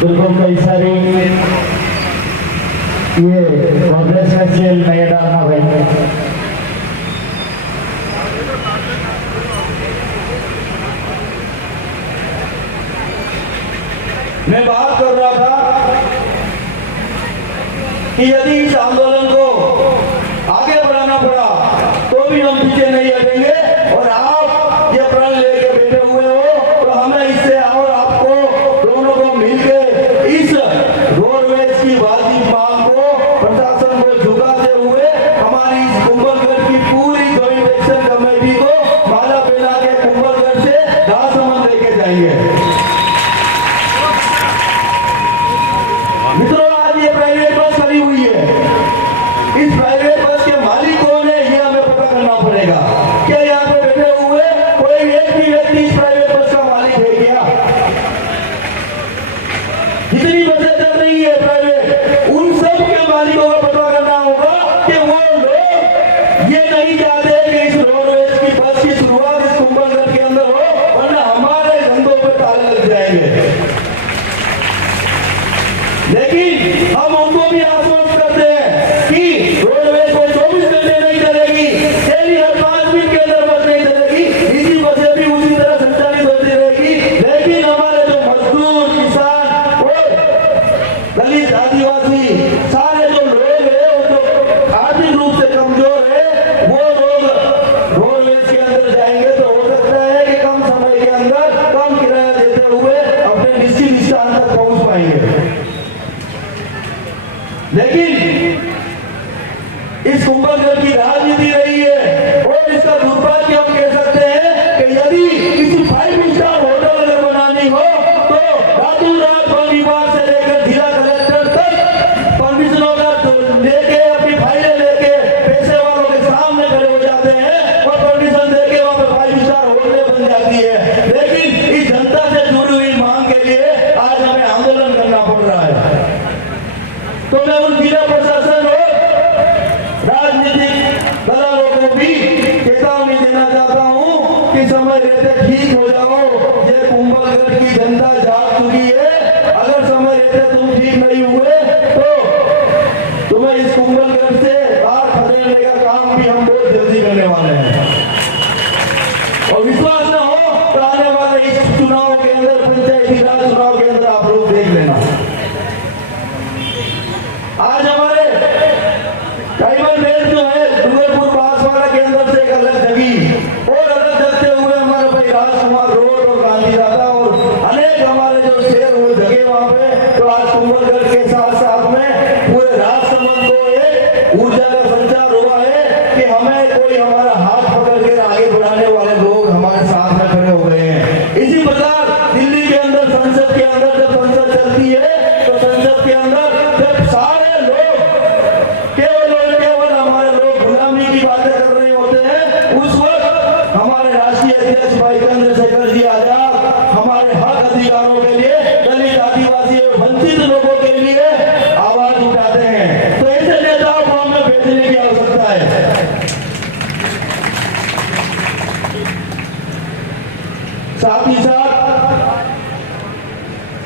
बिल्कुल कई सारी ये कांग्रेस का सेल नहीं डालना भाई। मैं बात कर रहा था कि यदि इस आंदोलन को आगे बढ़ाना पड़ा तो भी हम पीछे नहीं हटेंगे, और आप ये प्रण लेके बैठे हुए हो तो हमें इससे और आपको दोनों को मिलकर इस रोडवेज की वाजिब मांग को प्रशासन को झुकाते हुए हमारी इस कुंभलगढ़ की पूरी जॉइंट एक्शन कमेटी को माला पहना के कुंभलगढ़ से राजसमंद लेके जाएंगे। मित्रों, आज ये प्राइवेट बस खड़ी हुई है, इस प्राइवेट बस के मालिक कौन है ये हमें पता करना पड़ेगा। क्या यहाँ पे बैठे हुए कोई एक भी व्यक्ति इस प्राइवेट बस का मालिक है क्या? जितनी बसें चल रही है प्राइवेट, उन सब के मालिकों को पता करना होगा कि वो लोग ये नहीं चाहते कि इस रोडवेज की बस की शुरुआत इस कुंभलगढ़ के अंदर हो, वरना हमारे धंधों पर ताले लग जाएंगे। लेकिन हम उनको भी आश्वस्त करते हैं कि रोडवेज को 24 घंटे नहीं चलेगी, डेली हर 5 मिनट के अंदर बस नहीं चलेगी, इसी बसें भी उसी तरह संचालित होती रहेगी। लेकिन हमारे जो मजदूर, किसान और दलित, आदिवासी सारे जो लोग हैं, वो जो आर्थिक रूप से कमजोर है, वो लोग रोडवेज के अंदर जाएंगे तो हो सकता है कि कम समय के अंदर कम किराया देते हुए अपने निश्चित स्थान तक पहुंच पाएंगे। लेकिन इस कुंभलगढ़ की राजनीति रही है, और इसका दुर्भाग्य हम कह सकते हैं कि यदि किसी 5 स्टार होटल अगर बनानी हो तो रातों रात वन विभाग से लेकर जिला कलेक्टर तक परमिशनों का लेके अपनी फाइलें लेके पैसे वालों के सामने खड़े हो जाते हैं और परमिशन देके वहां पर 5 स्टार होटलें बन जाती है। लेकिन इस जनता से जुड़ी हुई मांग के लिए आज हमें आंदोलन करना पड़ रहा है। तो मैं उन जिला प्रशासन और राजनीतिक दलालों को भी चेतावनी देना चाहता हूं कि समय रहते ठीक हो जाओ। ये कुंभलगढ़ की जनता जाग चुकी है, अगर समय रहते तुम ठीक नहीं हुए तो तुम्हें इस कुंभलगढ़ से बाहर खदेड़ने का काम भी हम बहुत जल्दी करने वाले हैं। और विश्वास न हो तो आने वाले इस चुनाव के अंदर, पंचायती राज चुनाव के अंदर आप लोग देख लेना। आज हमारे ट्राइबल बेल्ट जो है डूंगरपुर बांसवाड़ा के अंदर से एक अलग जगह और अलग जगते हुए हमारे भाई राजकुमार रोड और गांधी दादा और अनेक हमारे जो शेर वो जगह वहां पे, तो आज कुंभलगढ़ के साथ साथ में पूरे राजसमंद को एक ऊर्जा का संचार हुआ है कि हमें कोई हमारा हाथ पकड़ के आगे बढ़ाने वाले लोग हमारे साथ में खड़े हो गए हैं। इसी प्रकार दिल्ली के अंदर संसद के अंदर जब संसद चलती है तो संसद के अंदर जब सारे केवल हमारे लोग गुलामी की बातें कर रहे होते हैं, उस वक्त हमारे राष्ट्रीय अध्यक्ष भाई चंद्रशेखर जी आजाद हमारे हक अधिकारों के लिए, दलित, आदिवासी और वंचित लोगों के लिए आवाज उठाते हैं। तो ऐसे नेताओं को हमें भेजने की आवश्यकता है। साथ ही साथ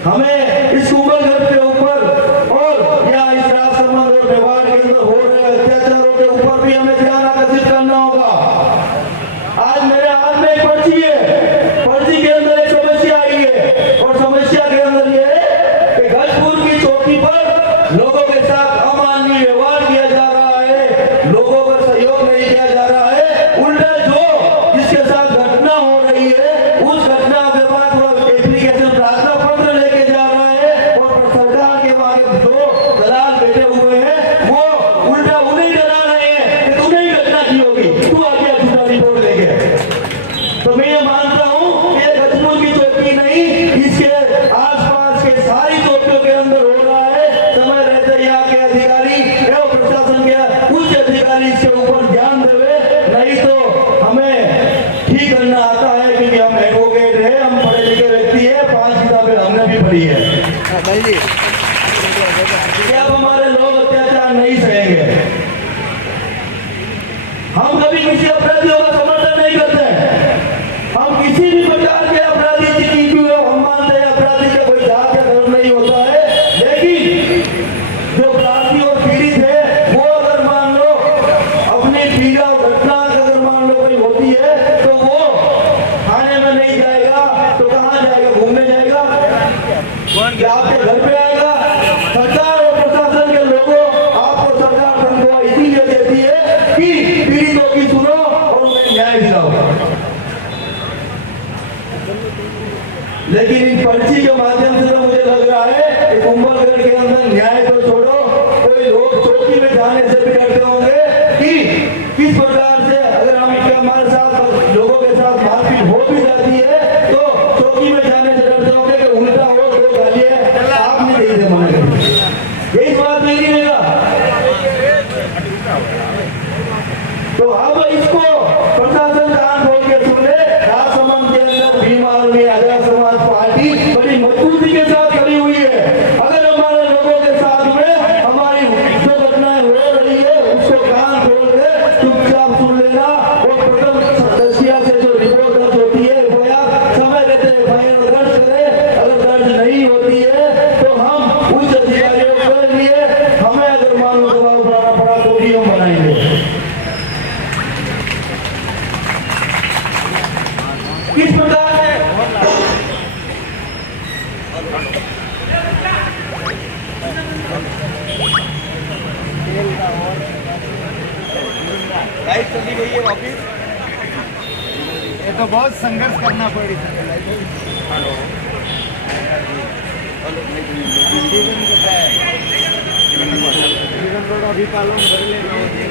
हमें इस कुंभलगढ़ के ऊपर और या इस राजसमंद और मेवाड़ के अंदर हो रहे अत्याचारों के ऊपर भी हमें ध्यान आकर्षित करना होगा। आज मेरे हाथ में एक पर्ची है, पर्ची के अंदर एक समस्या आई है, और समस्या के अंदर ये है कि गजपुर की चौकी पर लोगों के साथ अमानवीय व्यवहार किया जा रहा है, लोगों का सहयोग नहीं किया जा रहा है, उल्टा जो जिसके साथ घटना हो रही है उस घटना के बाद वो एप्लीकेशन प्रार्थना पत्र लेके जा कि अब हमारे लोग अत्याचार नहीं सहेंगे। हम कभी किसी अपराधियों का समर्थन नहीं करते। हम किसी भी प्रकार के अपराधी की क्यों हम मानते हैं अपराधी का कोई जात या धर्म नहीं होता है, लेकिन जो अपराधी और पीड़ित है वो अगर मान लो अपनी पीड़ा और घटना अगर मान लो कोई होती है तो वो थाने में नहीं जाएगा तो कहाँ जाएगा? घूमने जाएगा या आपके घर पे आएगा? सरकार और प्रशासन के लोगों आपको सरकार तनख्वाह इसीलिए देती है कि पीड़ितों की सुनो और उन्हें न्याय दिलाओ। लेकिन इन पर्ची के माध्यम से तो मुझे लग रहा है कि कुंभलगढ़ के अंदर न्याय तो छोड़ो, कोई लोग चौकी में जाने से भी डरते होंगे कि किस प्रकार से अगर हम हमारे साथ लोगों के साथ मारपीट हो भी जाती है तो चौकी में जाने से डरते होंगे कि उल्टा हो तो गालियां आपने नहीं दे मना करी। यही बात नहीं रहेगा। तो अब इसको प्रशासन कान खोल के सुन ले। राजसमंद के अंदर भीम आर्मी आजाद समाज पार्टी बड़ी मजबूती के साथ खड़ी हुई है। अगर हमारे लोगों के साथ में हमारी जो घटनाएं हो रही है उसको कान खोल के चुपचाप सुन लेना और प्रथम दृष्टिया से जो रिपोर्ट दर्ज होती है एफआईआर समय रहते एफआईआर दर्ज करें। अगर दर्ज नहीं होती है तो हम उच्च अधिकारियों के लिए हमें अगर मान लो दबाव बनाना पड़ा तो भी हम बनाएंगे। किस प्रकार से लाइट चली गई है वापिस। ये तो बहुत संघर्ष करना पड़ी। जीवन रोड अभी पालन कर लेना।